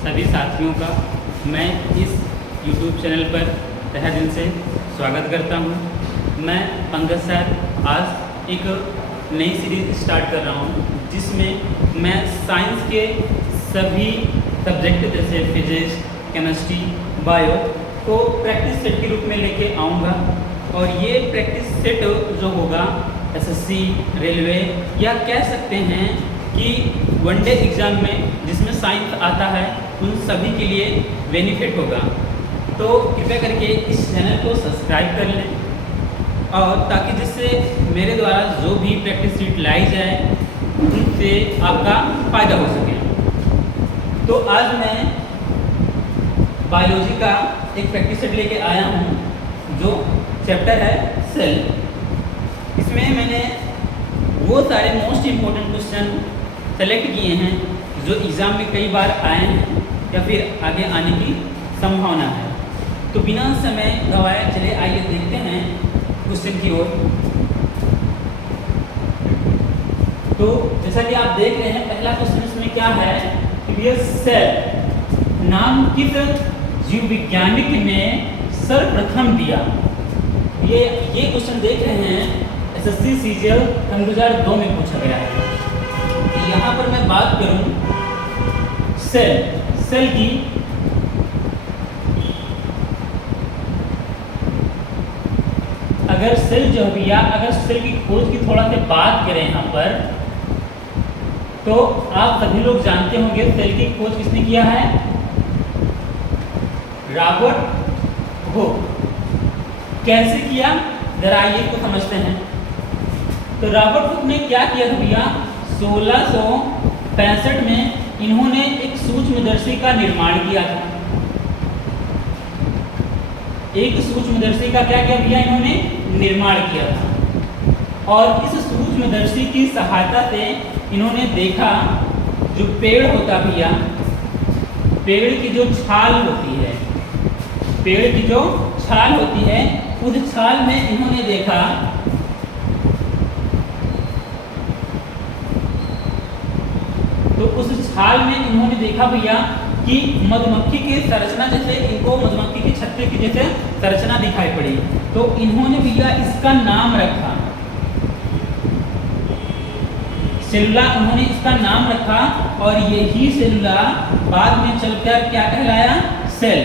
सभी साथियों का मैं इस YouTube चैनल पर तहे दिल से स्वागत करता हूं। मैं पंकज सर आज एक नई सीरीज़ स्टार्ट कर रहा हूं, जिसमें मैं साइंस के सभी सब्जेक्ट जैसे फिजिक्स, केमिस्ट्री, बायो को प्रैक्टिस सेट के रूप में लेके आऊँगा। और ये प्रैक्टिस सेट जो होगा एसएससी, रेलवे या कह सकते हैं कि वनडे एग्ज़ाम में जिसमें साइंस आता है उन सभी के लिए बेनिफिट होगा। तो कृपया करके इस चैनल को सब्सक्राइब कर लें और ताकि जिससे मेरे द्वारा जो भी प्रैक्टिस सीट लाई जाए उनसे आपका फ़ायदा हो सके। तो आज मैं बायोलॉजी का एक प्रैक्टिस सेट लेके आया हूँ जो चैप्टर है सेल। इसमें मैंने वो सारे मोस्ट इम्पोर्टेंट क्वेश्चन सेलेक्ट किए हैं जो एग्ज़ाम में कई बार आए हैं या फिर आगे आने की संभावना है। तो बिना समय गवाए चले आइए देखते हैं क्वेश्चन की ओर। तो जैसा कि आप देख रहे हैं, पहला क्वेश्चन इसमें क्या है कि ये सेल नाम किस जीव वैज्ञानिक ने सर्वप्रथम दिया। ये क्वेश्चन देख रहे हैं एसएससी सीजीएल 2002 में पूछा गया है। यहाँ पर मैं बात करूं सेल की, अगर सेल जो है या अगर सेल की खोज की थोड़ा सा बात करें यहाँ पर, तो आप सभी लोग जानते होंगे सेल की खोज किसने किया है? Robert Hooke. कैसे किया, जरा आइए को समझते हैं। तो रॉबर्ट हुक ने क्या किया था भैया, 1665 में इन्होंने एक सूक्ष्मदर्शी का निर्माण किया था। एक सूक्ष्मदर्शी का क्या किया भैया, इन्होंने निर्माण किया था। और इस सूक्ष्मदर्शी की सहायता से इन्होंने देखा जो पेड़ होता भैया, पेड़ की जो छाल होती है, पेड़ की जो छाल होती है, उस छाल में इन्होंने देखा तो उस छाल में इन्होंने देखा भैया कि मधुमक्खी की संरचना, जैसे इनको मधुमक्खी के छत्ते की जैसे संरचना दिखाई पड़ी। तो इन्होंने भैया इसका नाम रखा सेलुला, उन्होंने इसका नाम रखा और यही सेलुला बाद में चलकर क्या कहलाया, सेल।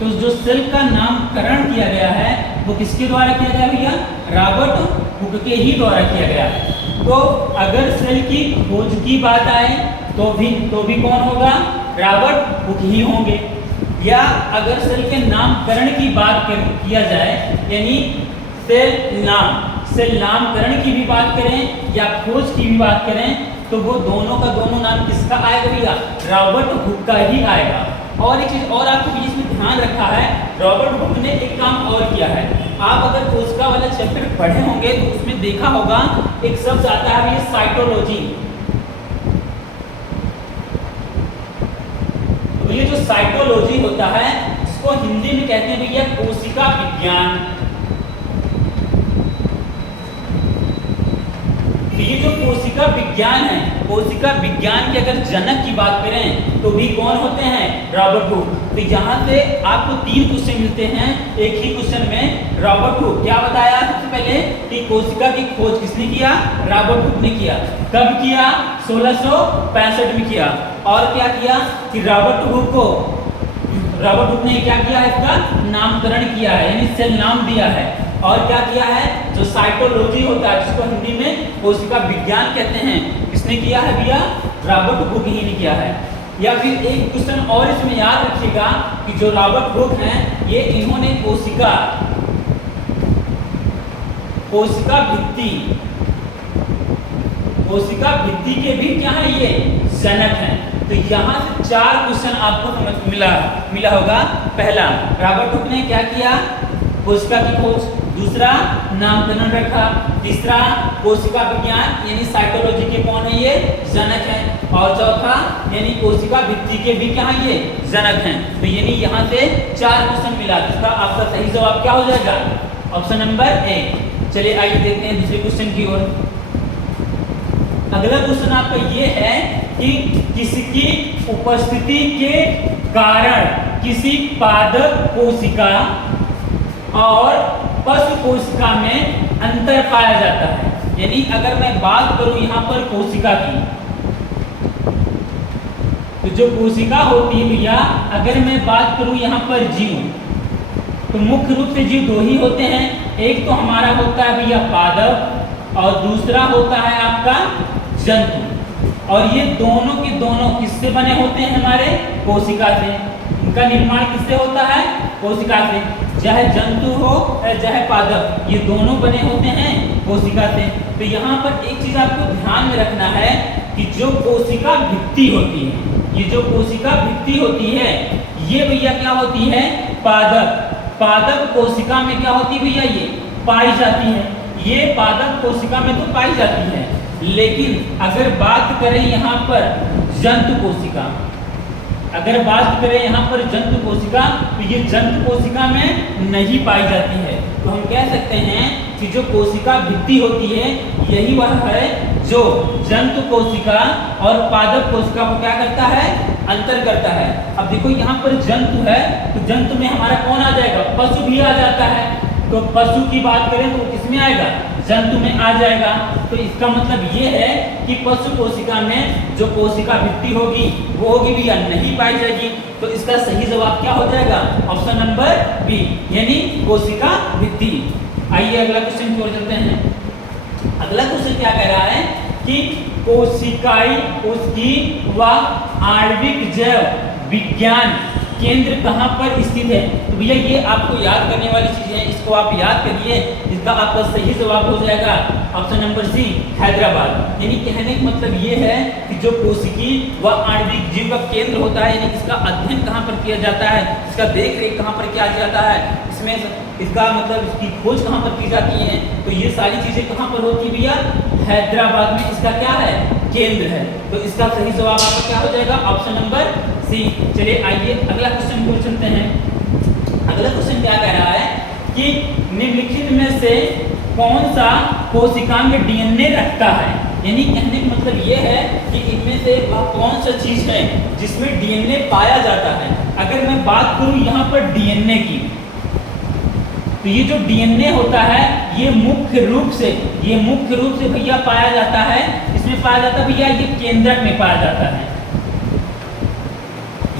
तो जो सेल का नामकरण किया गया है वो किसके द्वारा किया गया भैया, रॉबर्ट हुक के ही द्वारा किया गया। तो अगर सेल की खोज की बात आए तो भी कौन होगा, रॉबर्ट हुक ही होंगे। या अगर सेल के नामकरण की बात किया जाए, यानी सेल नामकरण की भी बात करें या खोज की भी बात करें, तो वो दोनों का दोनों नाम किसका आएगा भैया, रॉबर्ट हुक का ही आएगा। और एक चीज और आपको बीच में ध्यान रखा है, रॉबर्ट हुक ने एक काम और किया है। आप अगर कोशिका वाला चैप्टर पढ़े होंगे तो उसमें देखा होगा एक शब्द आता है ये साइटोलॉजी। तो ये जो साइटोलॉजी होता है इसको हिंदी में कहते हैं भैया कोशिका विज्ञान। तो ये जो कोशिका विज्ञान है, कोशिका विज्ञान के अगर जनक की बात करें तो भी कौन होते हैं, रॉबर्ट हुक। तो यहाँ से आपको 3 क्वेश्चन मिलते हैं एक ही क्वेश्चन में। रॉबर्ट हुक क्या बताया सबसे पहले कि कोशिका की खोज किसने किया, रॉबर्ट हुक ने किया। कब किया, 1665 में किया। और क्या किया कि रॉबर्ट हुक ने क्या किया है, इसका नामकरण किया है, यानी सेल नाम दिया है। और क्या किया है, जो साइटोलॉजी होता है जिसको हिंदी में कोशिका विज्ञान कहते हैं, किसने किया है भैया, रॉबर्ट हुक ही ने किया है। या फिर एक क्वेश्चन और इसमें याद रखिएगा कि जो रॉबर्ट हुक हैं ये इन्होंने कोशिका भित्ति के भी क्या है, ये जनक हैं। तो यहाँ से 4 क्वेश्चन आपको समझ मिला होगा। पहला, रॉबर्ट हुक ने क्या किया, कोशिका की खोज। दूसरा, नामकरण रखा। तीसरा, कोशिका विज्ञान यानी साइटोलॉजी के कौन है, ये जनक है। और चौथा, यानी कोशिका भित्ति के भी क्या है, ये जनक हैं। तो यानी यहाँ से 4 क्वेश्चन मिला, जिसका आपका सही जवाब क्या हो जाएगा, ऑप्शन नंबर ए। चलिए आइए देखते हैं दूसरे क्वेश्चन की ओर। अगला क्वेश्चन आपका ये है कि किसकी उपस्थिति के कारण किसी पादप कोशिका और पशु कोशिका में अंतर पाया जाता है। यानी अगर मैं बात करूं यहाँ पर कोशिका की, तो जो कोशिका होती है भैया, अगर मैं बात करूं यहाँ पर जीव, तो मुख्य रूप से जीव दो ही होते हैं। एक तो हमारा होता है भैया पादप और दूसरा होता है आपका जंतु। और ये दोनों के दोनों किससे बने होते हैं? हमारे कोशिका से। इनका निर्माण किससे होता है? कोशिका से। चाहे जंतु हो चाहे पादप, ये दोनों बने होते हैं कोशिका से। तो यहाँ पर एक चीज आपको ध्यान में रखना है कि जो कोशिका भित्ति होती है, ये जो कोशिका भित्ति होती है, ये भैया क्या होती है? पादप। पादप कोशिका में क्या होती है भैया? ये पाई जाती है। ये पादप कोशिका में तो पाई जाती है, लेकिन अगर बात करें यहाँ पर जंतु कोशिका, अगर बात करें यहाँ पर जंतु कोशिका, तो ये जंतु कोशिका में नहीं पाई जाती है। तो हम कह सकते हैं कि जो कोशिका भित्ति होती है, यही वह है जो जंतु कोशिका और पादप कोशिका को क्या करता है? अंतर करता है। अब देखो यहाँ पर जंतु है, तो जंतु में हमारा कौन आ जाएगा? पशु भी आ जाता है। तो पशु की बात करें तो किसमें आएगा? जंतु में आ जाएगा। तो इसका मतलब ये है कि पशु कोशिका में जो कोशिका भित्ति होगी वो होगी भी या नहीं पाई जाएगी। तो इसका सही जवाब क्या हो जाएगा? ऑप्शन नंबर बी, यानी कोशिका भित्ति। आइए अगला क्वेश्चन की ओर चलते हैं। अगला क्वेश्चन क्या कह रहा है कि कोशिकाई उसकी व आणविक जैव विज्ञान केंद्र कहाँ पर स्थित है? तो भैया ये आपको याद करने वाली चीजें हैं, इसको आप याद करिए। इसका आपका सही जवाब हो जाएगा ऑप्शन नंबर सी, हैदराबाद। यानी कहने का मतलब ये है कि जो कोशिकी व आणविक जीव का केंद्र होता है, यानी इसका अध्ययन कहाँ पर किया जाता है, इसका देख रेख कहाँ पर किया जाता है, इसमें इसका मतलब इसकी खोज कहाँ पर की जाती है, तो ये सारी चीजें कहाँ पर होती है भैया? हैदराबाद में इसका क्या है? केंद्र है। तो इसका सही जवाब आपका क्या हो जाएगा? Option number C. चलिए आइए अगला क्वेश्चन को चलते हैं। अगला क्वेश्चन क्या कह रहा है कि निम्नलिखित में से कौन सा कोशिकांग डीएनए रखता है? यानी कहने का मतलब ये है कि इनमें से वह कौन सा चीज है जिसमें डीएनए पाया जाता है। अगर मैं बात करूं यहाँ पर डीएनए की, तो ये जो डीएनए होता है ये मुख्य रूप से भैया पाया जाता है, इसमें पाया जाता है भैया, ये केंद्रक में पाया जाता है।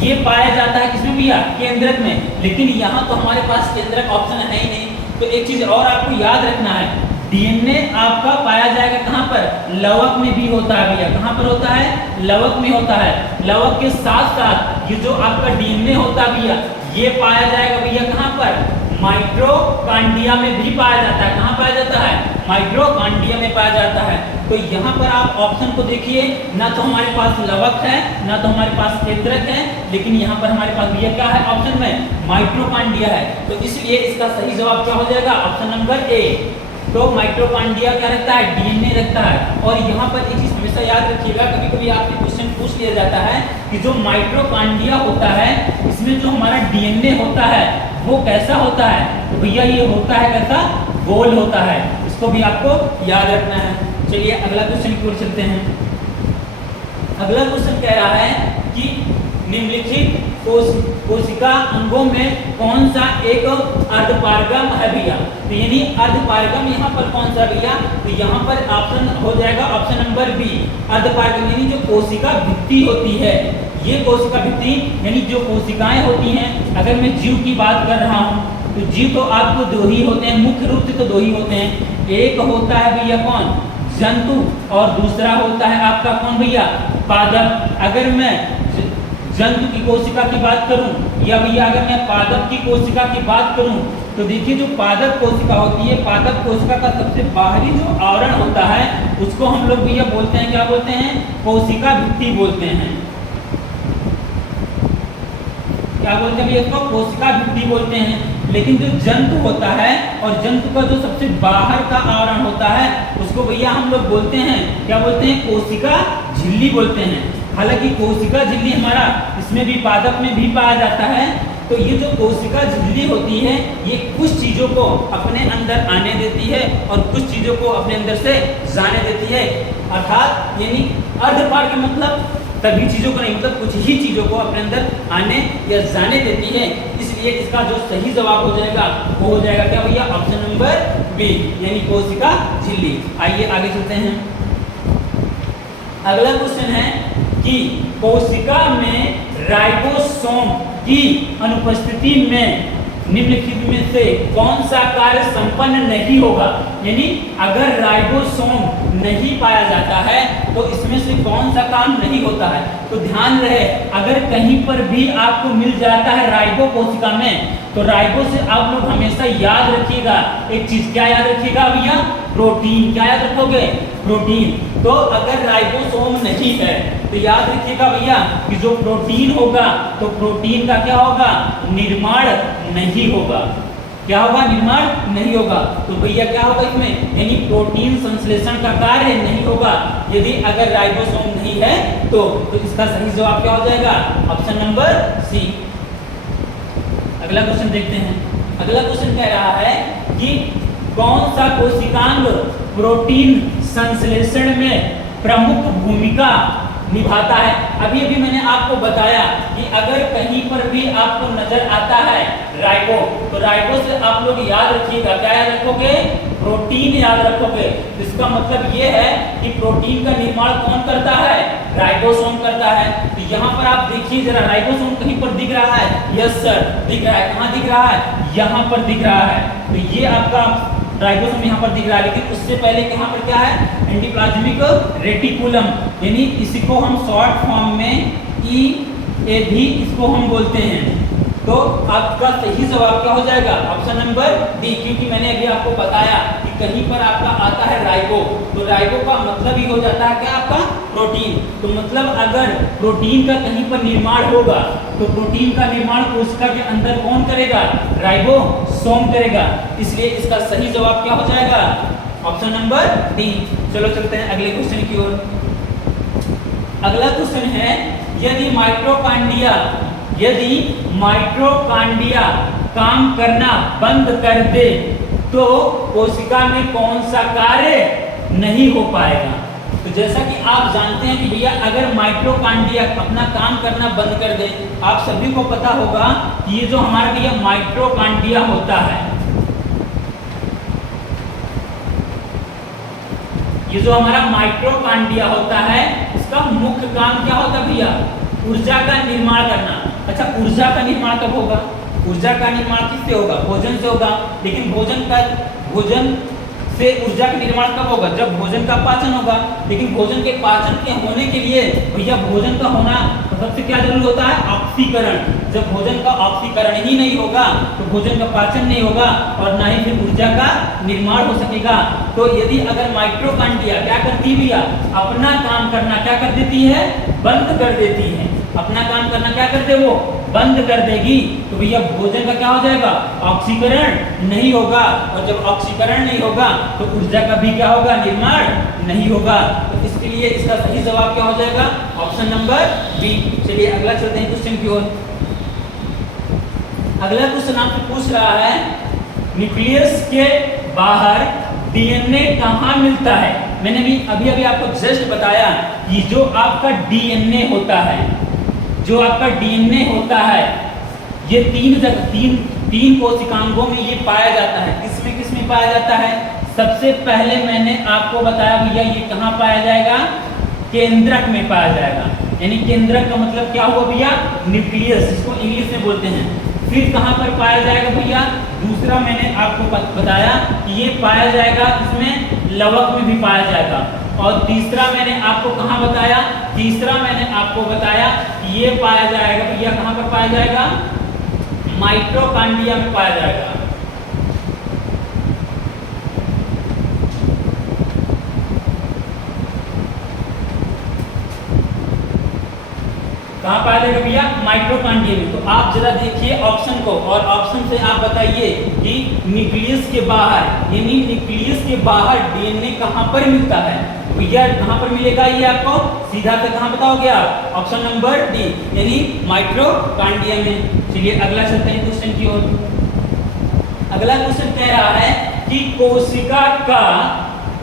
ये पाया जाता है किसमें भैया? केंद्रक में। लेकिन यहाँ तो हमारे पास केंद्रक ऑप्शन है ही नहीं। तो एक चीज और आपको याद रखना है, डीएनए आपका पाया जाएगा कहाँ पर? लवक में भी होता है भैया। कहाँ पर होता है? लवक में होता है। लवक के साथ साथ ये जो आपका डीएनए होता है भैया, ये पाया जाएगा भैया कहाँ पर? माइटोकॉन्ड्रिया में भी पाया जाता है। कहाँ पाया जाता है? माइटोकॉन्ड्रिया में पाया जाता है। तो यहाँ पर आप ऑप्शन को देखिए, ना तो हमारे पास लवक है, ना तो हमारे पास केंद्रक है, लेकिन यहाँ पर हमारे पास भैया क्या है? ऑप्शन में माइटोकॉन्ड्रिया है। तो इसलिए इसका सही जवाब क्या हो जाएगा? Option number A. तो माइटोकॉन्ड्रिया क्या रखता है? डीएनए रखता है। और यहाँ पर एक चीज हमेशा याद रखिएगा, कभी कभी आपसे क्वेश्चन पूछ लिया जाता है कि जो माइटोकॉन्ड्रिया होता है, इसमें जो हमारा डीएनए होता है वो कैसा होता है? तो भैया ये होता है कैसा? गोल होता है। इसको भी आपको याद रखना है। चलिए अगला क्वेश्चन की ओर चलते हैं। अगला क्वेश्चन कह रहा है कि निम्नलिखित कोशिका अंगों में कौन सा एक अर्धपारगम है भैया? तो यानी अर्धपारगम यहाँ पर कौन सा भैया? तो यहाँ पर ऑप्शन हो जाएगा ऑप्शन नंबर बी, अर्धपारगम। यानी जो कोशिका भित्ति होती है, ये कोशिका भित्ति यानी जो कोशिकाएं होती हैं, अगर मैं जीव की बात कर रहा हूँ तो जीव तो आपको दो ही होते हैं, मुख्य रूप से तो दो ही होते हैं। एक होता है भैया कौन? जंतु, और दूसरा होता है आपका कौन भैया? पादप। अगर मैं जंतु की कोशिका की बात करूं या भैया अगर मैं पादप की कोशिका की बात करूं, तो देखिए जो पादप कोशिका होती है, पादप कोशिका का सबसे बाहरी जो आवरण होता है उसको हम लोग भैया बोलते हैं, क्या बोलते हैं? कोशिका भित्ति बोलते हैं। क्या बोलते हैं भैया इसको? कोशिका भित्ति बोलते हैं। लेकिन जो जंतु होता है और जंतु का जो सबसे बाहर का आवरण होता है उसको भैया हम लोग बोलते हैं, क्या बोलते हैं? कोशिका झिल्ली बोलते हैं। हालांकि कोशिका झिल्ली हमारा इसमें भी पादप में भी पाया जाता है। तो ये जो कोशिका झिल्ली होती है ये कुछ चीजों को अपने अंदर आने देती है और कुछ चीजों को अपने अंदर से जाने देती है। अर्थात यानी अर्धपारगम मतलब सभी चीज़ों को नहीं, मतलब कुछ ही चीज़ों को अपने अंदर आने या जाने देती है। इसलिए इसका जो सही जवाब हो जाएगा वो हो जाएगा क्या भैया, ऑप्शन नंबर बी, यानी कोशिका झिल्ली। आइए आगे चलते हैं। अगला क्वेश्चन है कि कोशिका में राइबोसोम की अनुपस्थिति में निम्नलिखित में से कौन सा कार्य संपन्न नहीं होगा। यानी अगर राइबोसोम नहीं पाया जाता है तो इसमें से कौन सा काम नहीं होता है। तो ध्यान रहे, अगर कहीं पर भी आपको मिल जाता है राइबो कोशिका में, तो राइबो से आप लोग हमेशा याद रखिएगा एक चीज, क्या याद रखिएगा भैया, प्रोटीन। क्या याद रखोगे, प्रोटीन। तो अगर राइबोसोम नहीं है तो याद रखिएगा भैया कि जो प्रोटीन होगा तो प्रोटीन का क्या होगा, निर्माण नहीं होगा। क्या होगा, निर्माण नहीं होगा। तो भैया क्या होगा इसमें, यानी प्रोटीन संश्लेषण का कार्य नहीं होगा यदि अगर राइबोसोम नहीं है तो इसका सही जवाब क्या हो जाएगा, ऑप्शन नंबर सी। अगला क्वेश्चन देखते हैं। अगला क्वेश्चन कह रहा है कि कौन सा कोशिकांग प्रोटीन संश्लेषण में प्रमुख भूमिका निभाता है। अभी अभी मैंने आपको बताया कि अगर कहीं पर भी आपको नजर आता है राइबो, तो राइबो से आप लोग याद रखिएगा, क्या याद रखोगे, प्रोटीन याद रखोगे। इसका मतलब ये है कि प्रोटीन का निर्माण कौन करता है, राइबोसोम करता है। तो यहाँ पर आप देखिए जरा, राइबोसोम कहीं पर दिख रहा है, यस सर दिख रहा है। कहाँ दिख रहा है, यहाँ पर दिख रहा है। तो ये आपका राइबोसोम यहाँ पर दिख रहा है, लेकिन उससे पहले यहाँ पर क्या है, एंटीप्लाज्मिक रेटिकुलम, यानी इसी को हम शॉर्ट फॉर्म में EA भी इसको हम बोलते हैं। तो आपका सही जवाब क्या हो जाएगा, ऑप्शन नंबर डी, क्योंकि मैंने अभी आपको बताया कि कहीं पर आपका आता है राइबो, तो राइबो का मतलब ही हो जाता है क्या, आपका प्रोटीन। तो मतलब अगर प्रोटीन का कहीं पर निर्माण होगा तो प्रोटीन का निर्माण कोशिका के अंदर कौन करेगा, राइबोसोम करेगा। इसलिए इसका सही जवाब क्या हो जाएगा, ऑप्शन नंबर डी। चलो चलते हैं अगले क्वेश्चन की ओर। अगला क्वेश्चन है, यदि माइटोकॉन्ड्रिया काम करना बंद कर दे तो कोशिका में कौन सा कार्य नहीं हो पाएगा। तो जैसा कि आप जानते हैं कि भैया अगर माइटोकॉन्ड्रिया अपना काम करना बंद कर दे, आप सभी को पता होगा कि ये जो हमारा भैया माइटोकॉन्ड्रिया होता है, ये जो हमारा माइटोकॉन्ड्रिया होता है, इसका मुख्य काम क्या होता है भैया, ऊर्जा का निर्माण करना। अच्छा, ऊर्जा का निर्माण कब होगा, ऊर्जा का निर्माण किससे होगा, भोजन से होगा। लेकिन भोजन से ऊर्जा का निर्माण कब होगा, जब भोजन का पाचन होगा। लेकिन भोजन के पाचन के होने के लिए भैया भोजन का होना सबसे क्या जरूरी होता है, ऑक्सीकरण। जब भोजन का ऑक्सीकरण ही नहीं होगा तो भोजन का पाचन नहीं होगा और ना ही फिर ऊर्जा का निर्माण हो सकेगा। तो यदि अगर माइटोकॉन्ड्रिया क्या करती है भैया, अपना काम करना क्या कर देती है, बंद कर देती है। अपना काम करना क्या कर दे, वो बंद कर देगी, तो भैया भोजन का क्या हो जाएगा, ऑक्सीकरण नहीं होगा। और जब ऑक्सीकरण नहीं होगा तो ऊर्जा का भी क्या होगा, निर्माण नहीं होगा। तो इसके लिए इसका सही जवाब क्या हो जाएगा, ऑप्शन नंबर बी। चलिए अगला चलते हैं क्वेश्चन की ओर। अगला क्वेश्चन आपसे पूछ रहा है, न्यूक्लियस के बाहर डीएनए कहाँ मिलता है। मैंने भी अभी आपको जस्ट बताया कि जो आपका डीएनए होता है, जो आपका डीएनए होता है, ये तीन कोशिकांगों में ये पाया जाता है। किसमें पाया जाता है, सबसे पहले मैंने आपको बताया भैया ये कहाँ पाया जाएगा, केंद्रक में पाया जाएगा। यानी केंद्रक का मतलब क्या हुआ भैया, न्यूक्लियस, जिसको इंग्लिश में बोलते हैं। फिर कहाँ पर पाया जाएगा भैया, दूसरा मैंने आपको बताया कि ये पाया जाएगा इसमें लवक में भी पाया जाएगा। और तीसरा मैंने आपको कहाँ बताया, तीसरा मैंने आपको बताया कि ये पाया जाएगा भैया कहाँ पर पाया जाएगा, माइटोकॉन्ड्रिया में पाया जाएगा। कहाँ पाया जाएगा भैया, माइटोकॉन्ड्रिया में। तो आप जरा देखिए ऑप्शन को, और ऑप्शन से आप बताइए कि न्यूक्लियस के बाहर, यानी न्यूक्लियस के बाहर डीएनए कहाँ पर मिलता है भैया, कहाँ पर मिलेगा, ये आपको सीधा से कहाँ बताओगे आप, ऑप्शन नंबर डी, यानी माइटोकॉन्ड्रिया में। चलिए अगला चलते हैं क्वेश्चन की ओर। अगला क्वेश्चन कह रहा है कि कोशिका का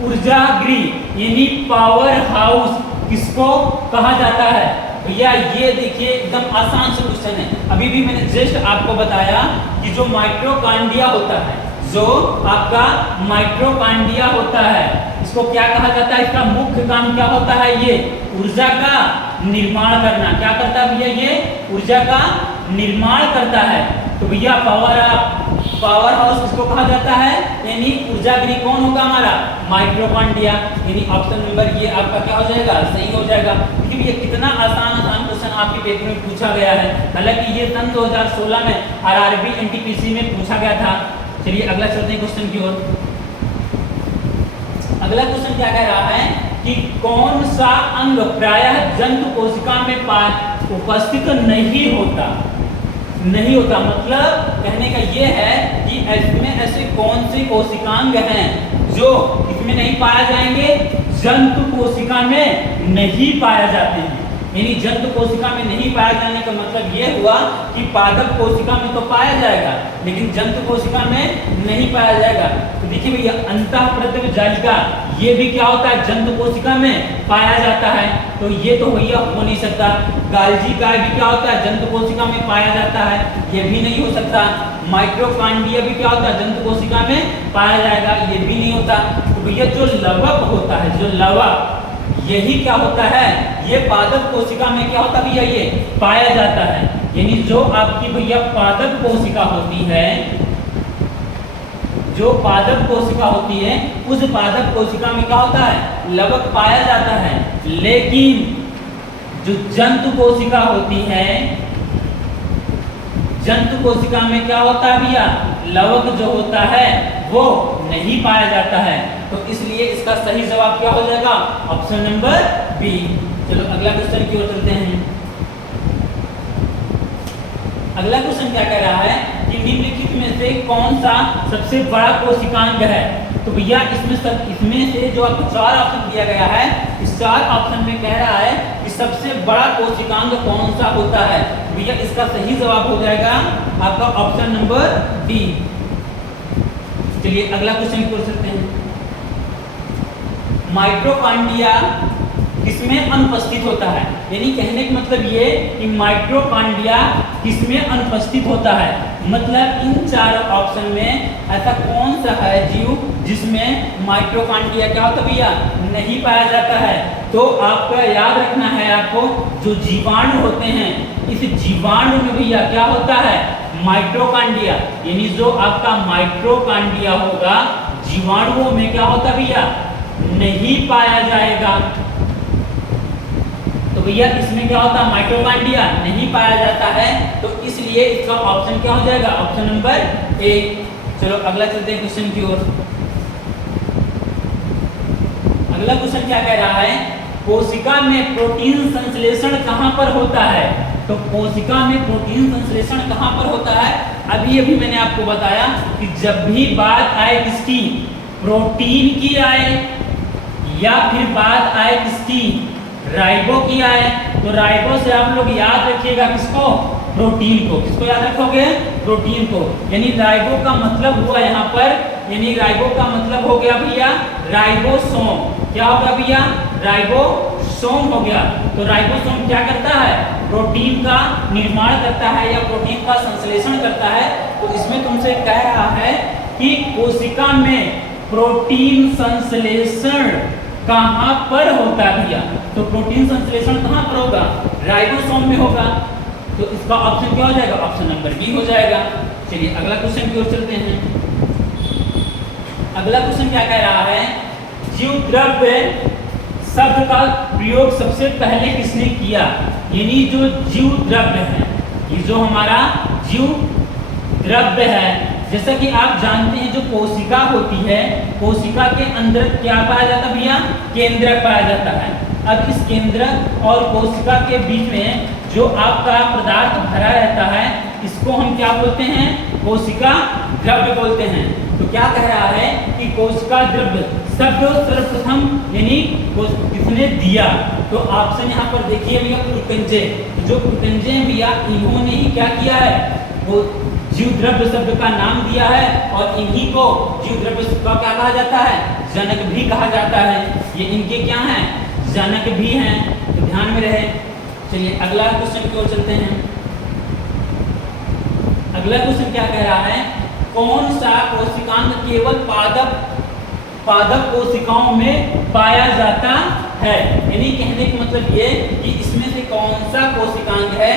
ऊर्जागृह यानी पावर हाउस किसको कहा जाता है। भैया ये देखिए एकदम आसान सा क्वेश्चन है। अभी भी मैंने जस्ट आपको बताया कि जो माइटोकॉन्ड्रिया होता है, जो आपका माइटोकॉन्ड्रिया होता है, इसको क्या कहा जाता है, इसका मुख्य काम क्या होता है, ये ऊर्जा का निर्माण करना। क्या करता है भैया, ये ऊर्जा का निर्माण करता है। तो भैया पावर हाउस किसको कहा जाता है, यानी ऊर्जागृह कौन होगा हमारा, माइटोकॉन्ड्रिया। यानी ऑप्शन नंबर ये आपका क्या हो जाएगा, सही हो जाएगा। देखिए भैया कितना आसान क्वेश्चन आपके पेपर में पूछा गया है। हालांकि ये सन 2016 में आरआरबी एनटीपीसी में पूछा गया था। चलिए अगला चलते हैं क्वेश्चन की ओर। अगला क्वेश्चन क्या कह रहा है कि कौन सा अंग प्रायः जंतु कोशिका में उपस्थित नहीं होता। मतलब कहने का ये है कि इसमें ऐसे कौन से कोशिकांग हैं जो इसमें नहीं पाए जाएंगे, जंतु कोशिका में नहीं पाए जाते हैं। यानी जंतु कोशिका में नहीं पाया जाने का मतलब ये हुआ कि पादप कोशिका में तो पाया जाएगा, लेकिन जंतु कोशिका में नहीं पाया जाएगा। तो देखिए भैया अंतःप्रतिभ जालिका ये भी क्या होता है, जंतु कोशिका में पाया जाता है। तो ये तो भैया हो नहीं सकता। गाल्जी काय भी क्या होता है, जंतु कोशिका में पाया जाता है, ये भी नहीं हो सकता। माइटोकॉन्ड्रिया भी क्या होता है, जंतु कोशिका में पाया जाएगा, ये भी नहीं होता। तो भैया जो लवक होता है, जो लवक यही क्या होता है, ये पादप कोशिका में क्या होता है भैया, ये पाया जाता है। यानी जो आपकी भैया पादप कोशिका होती है, जो पादप कोशिका होती है, उस पादप कोशिका में क्या होता है, लवक पाया जाता है। लेकिन जो जंतु कोशिका होती है, जंतु कोशिका में क्या होता है भैया, लवक जो होता है वो नहीं पाया जाता है। तो इसलिए इसका सही जवाब क्या हो जाएगा, ऑप्शन नंबर बी। चलो अगला क्वेश्चन की ओर चलते हैं। अगला क्वेश्चन क्या कह रहा है कि निम्नलिखित में से कौन सा सबसे बड़ा कोशिकांग है। तो भैया इसमें से जो आपको 4 ऑप्शन दिया गया है, इस 4 ऑप्शन में कह रहा है कि सबसे बड़ा कोशिकांग कौन सा होता है। भैया इसका सही जवाब हो जाएगा आपका ऑप्शन नंबर डी। चलिए अगला क्वेश्चन की ओर चलते हैं। माइटोकॉन्ड्रिया किसमें अनुपस्थित होता है, यानी कहने का मतलब ये कि माइटोकॉन्ड्रिया किसमें अनुपस्थित होता है। मतलब इन 4 ऑप्शन में ऐसा कौन सा है जीव जिसमें माइटोकॉन्ड्रिया क्या होता है भैया, नहीं पाया जाता है। तो आपका याद रखना है, आपको जो जीवाणु होते हैं, इस जीवाणु में भैया क्या होता है, माइटोकॉन्ड्रिया। यानी जो आपका माइटोकॉन्ड्रिया होगा जीवाणुओं में क्या होता है भैया, नहीं पाया जाएगा। तो भैया इसमें क्या होता है, माइटोकॉन्ड्रिया नहीं पाया जाता है। तो इसलिए इसका ऑप्शन क्या हो जाएगा, ऑप्शन नंबर ए। चलो अगला चलते हैं क्वेश्चन की ओर। अगला क्वेश्चन क्या कह रहा है, कोशिका में प्रोटीन संश्लेषण कहां पर होता है। तो कोशिका में प्रोटीन संश्लेषण कहां पर होता है। अभी मैंने आपको बताया कि जब भी बात आए किसकी, प्रोटीन की आए, या फिर बात आए किसकी, राइबो की आए, तो राइबो से आप लोग याद रखिएगा किसको, प्रोटीन को। किसको याद रखोगे, प्रोटीन को। यानी राइबो का मतलब हुआ यहाँ पर, यानी राइबो का मतलब हो गया भैया राइबोसोम। क्या होगा भैया, राइबोसोम हो गया। तो राइबोसोम क्या करता है, प्रोटीन का निर्माण करता है या प्रोटीन का संश्लेषण करता है। तो इसमें तुमसे कह रहा है कि कोशिका में प्रोटीन संश्लेषण कहां पर होता है भैया। तो प्रोटीन संश्लेषण कहां पर होगा, राइबोसोम में होगा। तो इसका ऑप्शन क्या हो जाएगा, ऑप्शन नंबर बी हो जाएगा। चलिए अगला क्वेश्चन की ओर चलते हैं। अगला क्वेश्चन क्या कह रहा है, जीव द्रव्य शब्द का प्रयोग सबसे पहले किसने किया। यानी जो जीव द्रव्य है, ये जो हमारा जीव द्रव्य है, जैसा कि आप जानते हैं जो कोशिका होती है, कोशिका के अंदर क्या पाया जाता है भैया, केंद्रक पाया जाता है। अब इस केंद्रक और कोशिका के बीच में जो आपका पदार्थ भरा रहता है, इसको हम क्या बोलते हैं, कोशिका द्रव्य बोलते हैं। तो क्या कह रहा है कि कोशिका द्रव्य शब्द सर्वप्रथम यानी किसने दिया। तो ऑप्शन यहाँ पर देखिए भैया पुरकंजे। जो पुरकंजे हैं भैया, इन्होंने ही क्या किया है, वो जीव द्रव्य शब्द का नाम दिया है, और इन्हीं को जीव द्रव्य का क्या कहा जाता है, जनक भी कहा जाता है। ये इनके क्या हैं, जनक भी हैं। तो ध्यान में रहे। चलिए अगला क्वेश्चन की ओर चलते हैं। अगला क्वेश्चन क्या कह रहा है, कौन सा कोशिकांग केवल पादप कोशिकाओं में पाया जाता है। यानी कहने का मतलब ये कि इसमें से कौन सा कोशिकांग है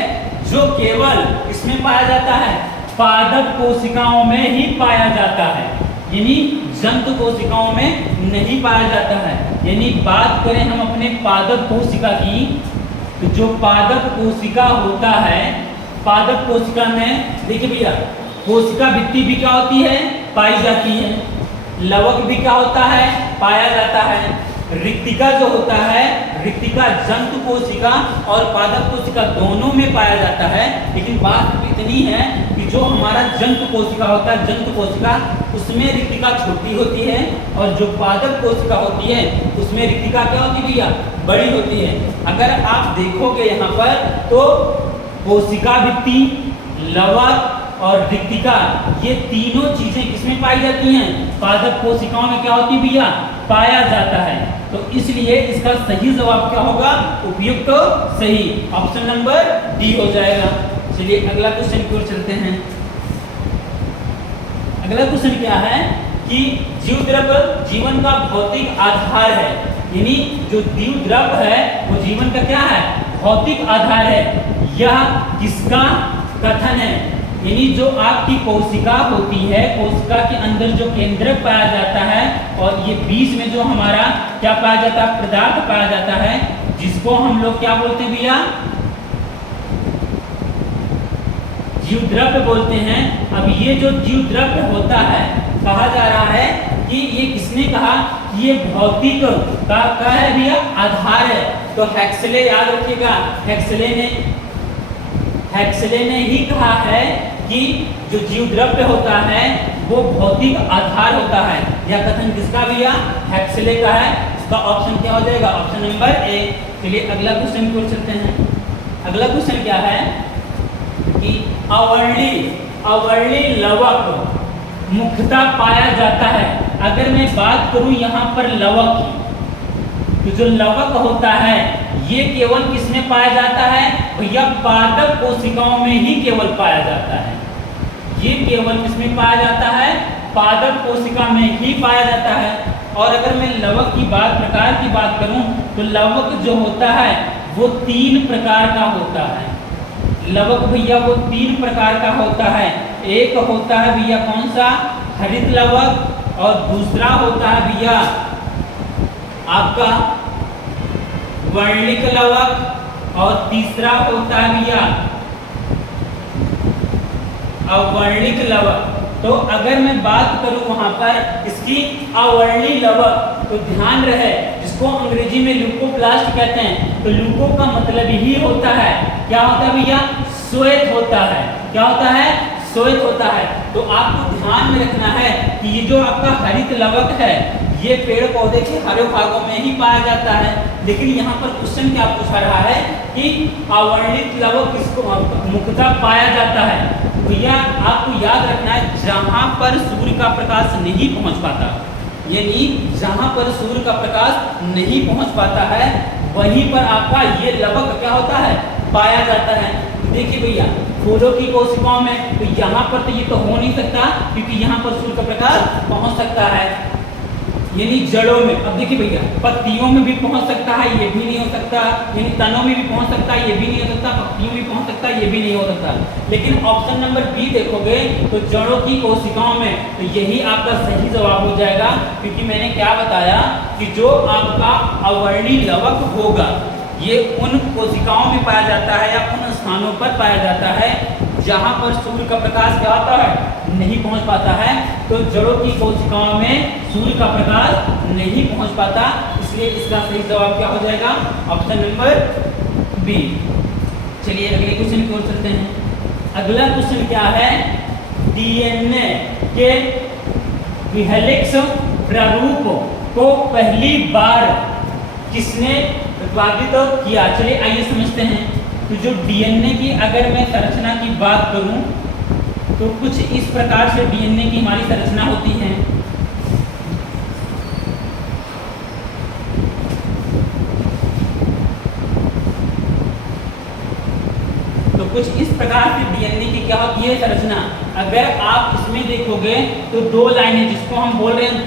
जो केवल इसमें पाया जाता है, पादप कोशिकाओं में ही पाया जाता है, यानी जंतु कोशिकाओं में नहीं पाया जाता है। यानी बात करें हम अपने पादप कोशिका की, तो जो पादप कोशिका होता है, पादप कोशिका में देखिए भैया, कोशिका भित्ति भी क्या होती है, पाई जाती है। लवक भी क्या होता है, पाया जाता है। रिक्तिका जो होता है, रिक्तिका जंतु कोशिका और पादप कोशिका दोनों में पाया जाता है। लेकिन बात इतनी है कि जो हमारा जंतु कोशिका होता है, जंतु कोशिका, उसमें रिक्तिका छोटी होती है, और जो पादप कोशिका होती है उसमें रिक्तिका क्या होती है भैया, बड़ी होती है। अगर आप देखोगे यहाँ पर तो कोशिका भित्ति, लवक और रिक्तिका, ये तीनों चीजें किसमें पाई जाती हैं, पादप कोशिकाओं में क्या होती है भैया, पाया जाता है। तो इसलिए इसका सही जवाब क्या होगा, उपयुक्त तो सही, ऑप्शन नंबर डी हो जाएगा। चलिए अगला क्वेश्चन की ओर चलते हैं। अगला क्वेश्चन क्या है कि जीव द्रव जीवन का भौतिक आधार है। यानी जो जीव द्रव है वो जीवन का क्या है, भौतिक आधार है। यह किसका कथन है। यानी जो आपकी कोशिका होती है, कोशिका के अंदर जो केंद्रक पाया जाता है और ये बीच में जो हमारा क्या पाया जाता है, पदार्थ पाया जाता है, जिसको हम लोग क्या बोलते हैं भैया, जीव द्रव्य बोलते हैं। अब ये जो जीव द्रव्य होता है, कहा जा रहा है कि ये किसने कहा, ये भौतिक का है भैया, आधार है। तो हेक्सले याद रखिएगा, हेक्सले ने ही कहा है कि जो जीव द्रव्य होता है वो भौतिक आधार होता है। यह कथन किसका भैया, हेक्सले का है। इसका ऑप्शन क्या हो जाएगा, ऑप्शन नंबर ए। चलिए अगला क्वेश्चन की ओर चलते हैं। अगला क्वेश्चन क्या है कि अवर्णी लवक मुख्यतः पाया जाता है। अगर मैं बात करूं यहाँ पर लवक की, तो जो लवक होता है ये केवल किसमें पाया जाता है भैया, पादप कोशिकाओं में ही केवल पाया जाता है। ये केवल किसमें पाया जाता है, पादप कोशिका में ही पाया जाता है। और अगर मैं लवक की प्रकार की बात करूं तो लवक जो होता है वो 3 प्रकार का होता है। लवक भैया वो 3 प्रकार का होता है। एक होता है भैया कौन सा, हरित लवक, और दूसरा होता है भैया आपका वर्णिक लवक, और तीसरा होता है भैया अवर्णिक लवक। तो अगर मैं बात करूं वहां पर इसकी अवर्णी लवक, तो ध्यान रहे जिसको अंग्रेजी में ल्यूकोप्लास्ट कहते हैं, तो ल्यूको का मतलब ही होता है, क्या होता है भैया, श्वेत होता है। क्या होता है, श्वेत होता है। तो आपको ध्यान में रखना है कि ये जो आपका हरित लवक है ये पेड़ पौधे के हरे भागों में ही पाया जाता है। लेकिन यहाँ पर क्वेश्चन क्या पूछा रहा है कि अवर्णित लवक किसको मुख्यतः पाया जाता है। भैया आपको याद रखना है, जहां पर सूर्य का प्रकाश नहीं पहुंच पाता, यानी जहां पर सूर्य का प्रकाश नहीं पहुंच पाता है वहीं पर आपका ये लवक क्या होता है, पाया जाता है। देखिए भैया फूलों की कोशिकाओं में तो यहाँ पर तो ये तो हो नहीं सकता, क्योंकि यहाँ पर सूर्य का प्रकाश पहुंच सकता है, यानी जड़ों में। अब देखिए भैया पत्तियों में भी पहुंच सकता है, ये भी नहीं हो सकता, यानी तनों में भी पहुंच सकता है, ये भी नहीं हो सकता, पत्तियों में पहुंच सकता है, ये भी नहीं हो सकता। लेकिन ऑप्शन नंबर बी देखोगे तो जड़ों की कोशिकाओं में, तो यही आपका सही जवाब हो जाएगा। क्योंकि मैंने क्या बताया कि जो आपका अवर्णी लवक होगा ये उन कोशिकाओं में पाया जाता है या उन स्थानों पर पाया जाता है जहां पर सूर्य का प्रकाश क्या होता है, नहीं पहुंच पाता है। तो जड़ों की कोशिकाओं में सूर्य का प्रकाश नहीं पहुंच पाता, इसलिए इसका सही जवाब क्या हो जाएगा, ऑप्शन नंबर बी। चलिए अगले क्वेश्चन की ओर चलते हैं। अगला क्वेश्चन क्या है, डीएनए के हेलिक्स प्रारूप को पहली बार किसने प्रतिपादित किया। चलिए आइए समझते हैं। तो जो डीएनए की अगर मैं संरचना की बात करूं तो कुछ इस प्रकार से डीएनए की हमारी संरचना होती है। कुछ इस प्रकार से डीएनए की क्या होती है संरचना। अगर आप इसमें देखोगे तो 2 लाइनें जिसको हम बोल रहे हैं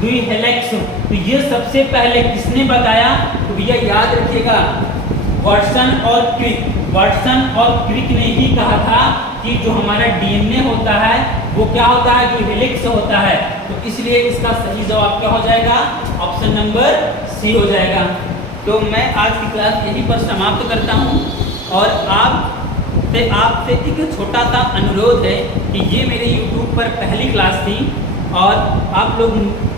द्विहेलिक्स, तो ये सबसे पहले किसने बताया, तो भैया याद रखिएगा वाटसन और क्रिक, वाटसन और क्रिक ने ही कहा था कि जो हमारा डीएनए होता है वो क्या होता है, द्विहेलिक्स होता है। तो इसलिए इसका सही जवाब क्या हो जाएगा, ऑप्शन नंबर सी हो जाएगा। तो मैं आज की क्लास यहीं पर समाप्त करता हूँ और आपसे एक छोटा सा अनुरोध है कि ये मेरे YouTube पर पहली क्लास थी और आप लोग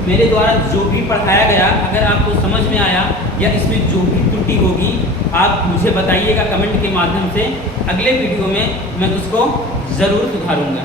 मेरे द्वारा जो भी पढ़ाया गया अगर आपको समझ में आया या इसमें जो भी त्रुटि होगी आप मुझे बताइएगा कमेंट के माध्यम से। अगले वीडियो में मैं उसको ज़रूर सुधारूँगा।